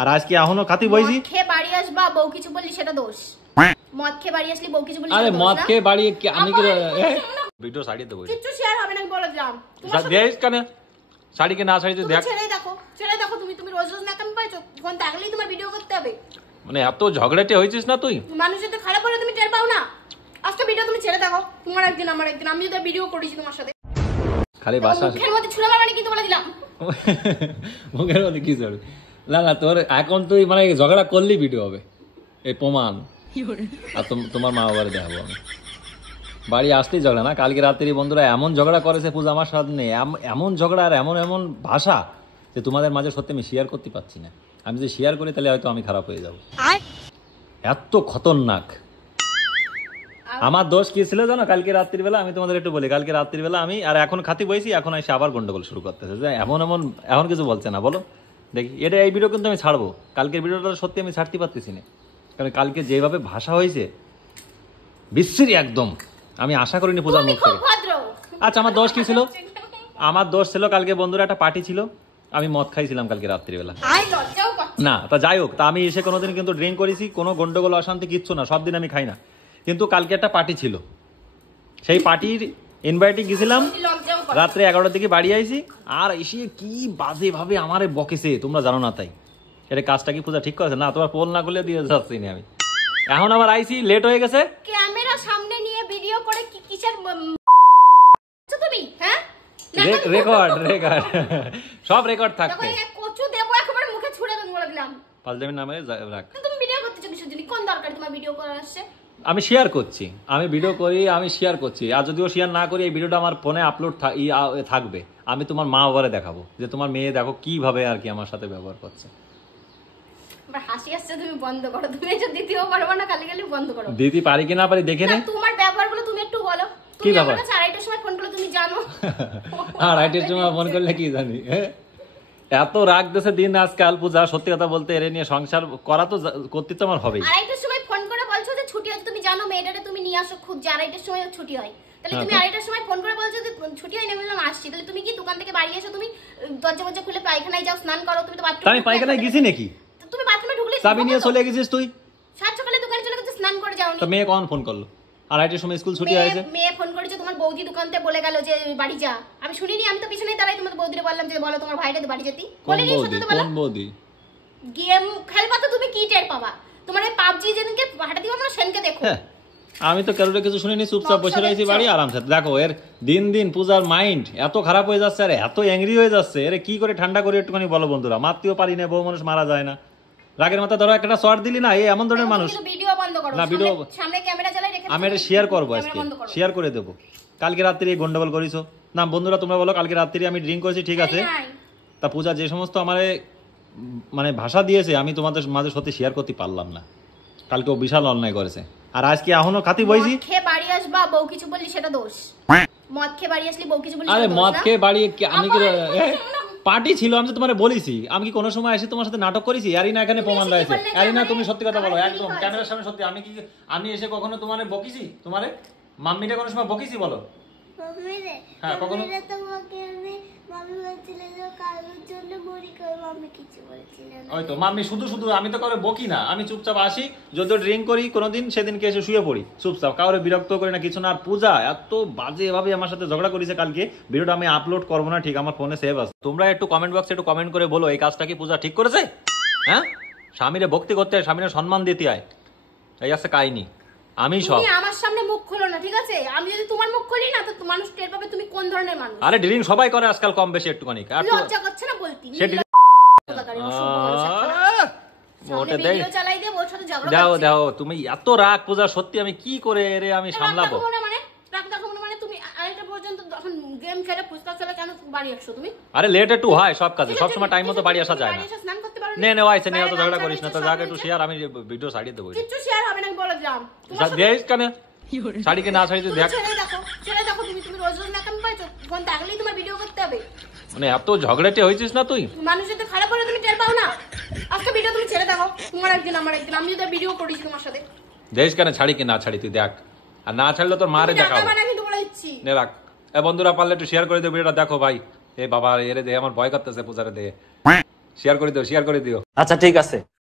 আর আজকে এখনো খাতি বইছি। খেয়ে বাড়ি আসবা বউ কিছু বললি সেটা দোষ। মদ খেয়ে বাড়ি আসলি বউ কিছু বললি আরে মদ খেয়ে বাড়ি আমি কি ভিডিও সাইডে দেব কিছু শেয়ার হবে না বলে দিলাম। দেখ কেন শাড়ি কে না শাড়ি তো দেখ ছেড়ে দেখো তুমি রোজ রোজ না কেন পাইছো ফোন থাকলেই তোমার ভিডিও করতে হবে। মানে এত ঝগড়াটে হইছিস না তুই? মানুষের তো খারাপ হলে তুমি টের পাও না। আজকে ভিডিও তুমি ছেড়ে দেখো, তোমার একদিন আমার একদিন, আমি তো ভিডিও করেছি তোমার সাথে। খালি বাসা মুখের মধ্যে ছুড়ে মারবা কিন্তু বলে দিলাম। মুখের মধ্যে কি ছুড়ে? না না তোর এখন তুই মানে ঝগড়া করলি ভিডিও হবে এই প্রমাণ। আর তোমার মা বাবারে দেখাবো আমি। বাড়ি আসতেই ঝগড়া না, কালকে রাত্রি বন্ধুরা এমন ঝগড়া করেছে পূজা আমার সামনে, এমন ঝগড়া আর এমন এমন ভাষা যে তোমাদের মাঝে সত্যি আমি শেয়ার করতে পারছি না। আমি যদি শেয়ার করি তাহলে হয়তো আমি খারাপ হয়ে যাবো। এত খতরনাক। আমার দোষ কি ছিল জানো? কালকে রাত্রিবেলা আমি তোমাদের একটু বলি, কালকে রাত্রিবেলা আমি আর এখন খাতি বইছি, এখন এসে আবার গন্ডগোল শুরু করতেছে যে এমন এমন এখন কিছু বলছে না। বলো দেখি এটা এই ভিডিও কিন্তু আমি ছাড়বো, কালকের ভিডিওটা সত্যি আমি ছাড়তে পারতেছি না, কারণ কালকে যেভাবে ভাষা হয়েছে বিশ্রী একদম। আমি আশা করিনি পূজার মুখ থেকে। আচ্ছা আমার দোষ কি ছিল? আমার দোষ ছিল কালকে বন্ধুরা একটা পার্টি ছিল, আমি মদ খাইছিলাম কালকে রাত্রিবেলা। না তা যাই হোক, তা আমি এসে কোনোদিন কিন্তু ড্রিঙ্ক করেছি, কোনো গন্ডগোল অশান্তি কিচ্ছু না, সব দিন আমি খাই না। কিন্তু কালকে একটা পার্টি ছিল, সেই পার্টির ইনভাইটে গেছিলাম, রাত্রে 11টার দিকে বাড়ি আইছি, আর এসে কি বাজে ভাবে আমারে বকেছে তোমরা জানো না। তাই এটা কাজটা কি পূজা ঠিক করেছে? না তোমার পোল না করলে দিয়ে যাচ্ছি না আমি। এখন আবার আইছি, লেট হয়ে গেছে, ক্যামেরা সামনে নিয়ে ভিডিও করে কি কিসের তুমি? হ্যাঁ রেকর্ড সব রেকর্ড থাকবে। কচু দেবো একেবারে মুখে ছুঁড়ে দেবো বলে দিলাম। পাঁচদামির নামে রাখ। তুমি ভিডিও করতেছো কিসের জন্য? কোন দরকার তোমার ভিডিও করার আসছে? আমি শেয়ার করছি, আমি ভিডিও করি, আমি শেয়ার করছি। আর যদিও শেয়ার না করি এই ভিডিওটা আমার ফোনে আপলোড থাকবে, আমি তোমার মা বাবারে দেখাবো যে তোমার মেয়ে দেখো কিভাবে আর কি আমার সাথে ব্যবহার করছে। হাসি আসছে, তুমি বন্ধ করো। তুমি এটা দিতেও পারবে না, খালি খালি বন্ধ করো। দিতে পারি কি না পারি দেখে নে। তোমার ব্যবহারগুলো তুমি একটু বলো। কি ব্যাপার? 2:30টার সময় ফোন করলে তুমি জানো? 2:30টার সময় ফোন করলে কি জানি? এত রাগ দেশে দিন আজকাল পূজা, সত্যি কথা বলতে এর নিয়ে সংসার করা তো করতে তো আমার হবেই। 2:30টার সময় ফোন করে বলছো যে ছুটি আছে, তুমি জানো মেয়েটারে তুমি নিয়ে আসো খুব, 2:30টার সময় ছুটি হয়, তাহলে তুমি 2:30টার সময় ফোন করে বলছো যে ছুটি হয় না, আমি বললাম আসছি, তাহলে তুমি কি দোকান থেকে বাড়ি এসো, তুমি দরজা খুলে পায়খানায় যাও, স্নান করো, তুমি তো বাথরুমে। আমি পায়খানায় গেছি নাকি? তুমি বাথরুমে ঢুকলে চাবি নিয়ে চলে গেছিস তুই? সাত সকালে দোকানে চলে গেছে, স্নান করে যাওনি? তো মেয়ে কখন ফোন করলো? 2:30টার সময় স্কুল ছুটি হয়েছে। মেয়ে ফোন করেছে, তোমার বৌদি দোকানতে বলে গেল যে বাড়ি যা। আমি শুনিনি, আমি তো পিছনেই দাঁড়াই, তোমার বৌদিরে বললাম যে বলো তোমার ভাইটা বাড়ি যেতে। বলিনি সত্যি তো বলো। কোন বৌদি? গেম খেলবা তো তুমি কি টের পাবা? তোমার এই পাবজি যেদিনকে হাঁটা দিও না সেনকে দেখো। আমি তো কারোর কিছু শুনিনি, চুপচাপ বসে রয়েছি বাড়ি আরামসে। দেখো এর দিন দিন পূজার মাইন্ড এত খারাপ হয়ে যাচ্ছে, আর এত অ্যাংরি হয়ে যাচ্ছে, এর কি করে ঠান্ডা করে একটুখানি বলো বন্ধুরা। মারতেও পারি না, বউ মানুষ মারা যায় না, রাগের মাথা ধরো একটা শর্ট দিলি না, এই এমন ধরনের মানুষ। ভিডিও বন্ধ করো না, ভিডিও সামনে ক্যামেরা জ্বালাই রেখে আমি এটা শেয়ার করবো, আজকে শেয়ার করে দেবো। কালকে রাত্রি গন্ডগোল করিছো না বন্ধুরা, তোমরা বলো কালকে রাত্রি আমি ড্রিঙ্ক করেছি, ঠিক আছে? তা পূজা যে সমস্ত আমারে মানে ভাষা দিয়েছে আমি তোমাদের মাঝে সত্যি শেয়ার করতে পারলাম না। কালকে ও বিশাল অন্যায় করেছে, আর আজকে এখনো খাতি বইছি। মদ খেয়ে বাড়ি আসবা বউ কিছু বললি সেটা দোষ। মদ খেয়ে বাড়ি আসলি বউ কিছু বললি? আরে মদ খেয়ে বাড়ি আমি কি পার্টি ছিল, আমি তো তোমারে বলেছি। আমি কি কোনো সময় এসে তোমার সাথে নাটক করেছি? আরিনা এখানে প্রমাণ রয়েছে। আরিনা তুমি সত্যি কথা বলো একদম ক্যামেরার সামনে, সত্যি আমি কি আমি এসে কখনো তোমারে বকিছি? তোমারে মাম্মিটা কোনো সময় বকিছি বলো? হ্যাঁ কখনো? ওই তো মাম্মি শুধু শুধু, আমি তো কাউরে বকি না, আমি চুপচাপ আসি, যদিও ড্রিঙ্ক করি কোনোদিন সেদিনকে এসে শুয়ে পড়ি চুপচাপ, কাউরে বিরক্ত করি না কিছু না। আর পূজা এত বাজে ভাবে আমার সাথে ঝগড়া করেছে কালকে, ভিডিওটা আমি আপলোড করবো না, ঠিক আমার ফোনে সেভ আছে। তোমরা একটু কমেন্ট বক্সে একটু কমেন্ট করে বলো এই কাজটা কি পূজা ঠিক করেছে? হ্যাঁ, স্বামীরে ভক্তি করতে হয়, স্বামীরে সম্মান দিতে হয়, এই আছে কাহিনী। আমি সব তুমি আমার সামনে মুখ খোলো না, ঠিক আছে? আমি যদি তোমার মুখ খুলি না তো মানুষ টের পাবে তুমি কোন ধরনের মানুষ। আরে ড্রিঙ্ক সবাই করে আজকাল কম বেশি একটুখানি, লজ্জা করছে না বলতি? দাও দাও তুমি এত রাগ পূজা, সত্যি আমি কি করে রে আমি সামলাবো? আরে লেট একটু হয় সব কাজে, সবসময় টাইম মতো বাড়ি আসা যায় না। নে নে আইছে নে, অত ঝগড়া করিস না তো, যাকে একটু শেয়ার, আমি ভিডিও সাইডে দেবো। কিছু শেয়ার হবে না বলে দিলাম। দেখ কেন শাড়ি কে না শাড়ি তো দেখ। ছেড়ে দেখো তুমি রোজ রোজ না কেন পাইছো ফোন থাকলেই তোমার ভিডিও করতে হবে। মানে এত ঝগড়াটে হইছিস না তুই? মানুষের তো খারাপ হলে তুমি টের পাও না। আজকে ভিডিও তুমি ছেড়ে দেখো, তোমার একদিন আমার একদিন, আমি তো ভিডিও করেছি তোমার সাথে। দেখ কেন ছাড়ি কি না ছাড়ি তুই দেখ, আর না ছাড়লে তোর মারে দেখাবো। কিন্তু বলে দিচ্ছি নে রাখ। এ বন্ধুরা পারলে একটু শেয়ার করে দে ভিডিওটা, দেখো ভাই। এ বাবা এরে দে, আমার ভয় করতেছে পূজারে দে। শেয়ার করে দিও আচ্ছা ঠিক আছে।